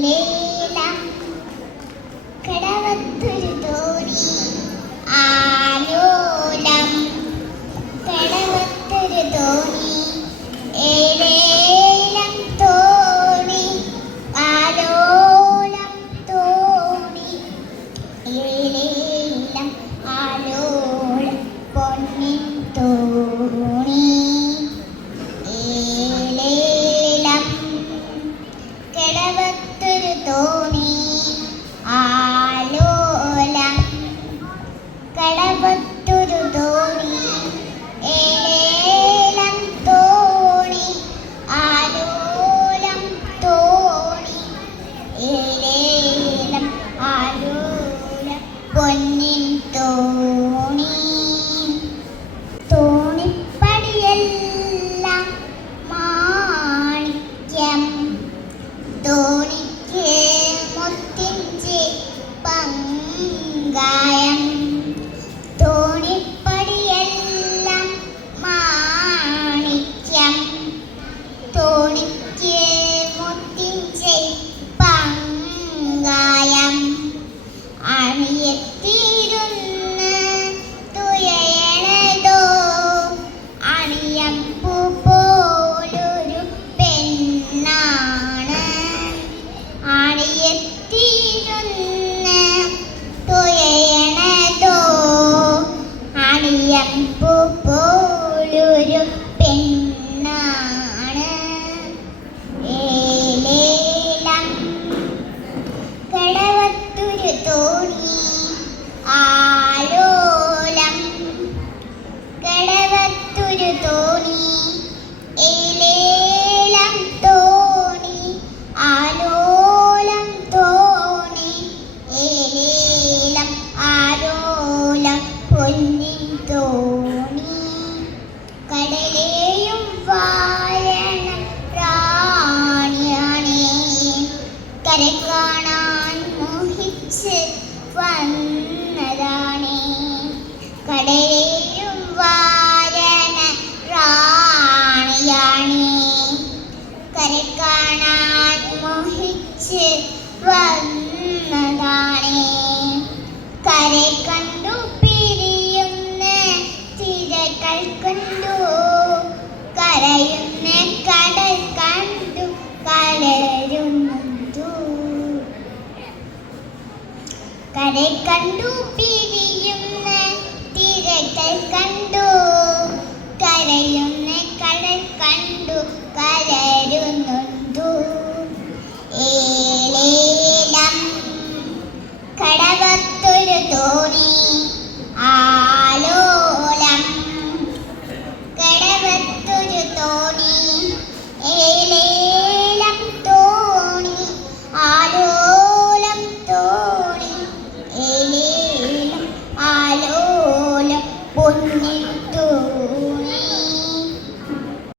ഏലേലം കടവത്തൊരു തോണി ആലോലം കടവത്തൊരു തോണി ഏലേലം തോണി ആലോലം തോണി ഏലേലം ആലോലം പൊന്നിൻ തോണി ഏലേലം കടവത്തൊരു തോണി ആലോലം കടവത്തൊരു തോണി ഏലേലം തോണി ആലോലം തോണി ഏലേലം ആലോലം പൊന്നിൻ തോണി തോണിപ്പടിയെല്ലാം മാണിക്യം തോണിക്ക് മുത്തിഞ്ചി പങ്കായം തോണിപ്പടിയെല്ലാം മാണിക്യം തോണിക്ക് മുത്തിഞ്ചി പങ്കായം അണിയത്തിരുന്ന് തുയയണതോ അണിയപ്പൂ പോലൊരു പെണ്ണാണ് അണിയത്തിരുന്ന് തുയയണതോ അണിയപ്പൂ പോലൊരു പെണ്ണാണ് ഏലേലം കടവത്തൊരു തോണി ആലോലം കടവത്തൊരു തോണി ഏലേലം തോണി ആലോലം തോണി ഏലേലം ആലോലം പൊന്നിൻ തോണി കടലേയും വാഴണ റാണിയാണേ കര കാണാൻ മോഹിച്ച് വന്നതാണേ കടലേയും വാഴണ റാണിയാണേ കര കാണാൻ മോഹിച്ച് വന്നതാണേ കര കണ്ടു പിരിയുന്ന തിരകൾ കണ്ടു കരയുന്ന കടൽ കണ്ടു കലരുന്നു കര കണ്ടു പിരിയുന്ന തിരകൾ കണ്ടു കരയുന്ന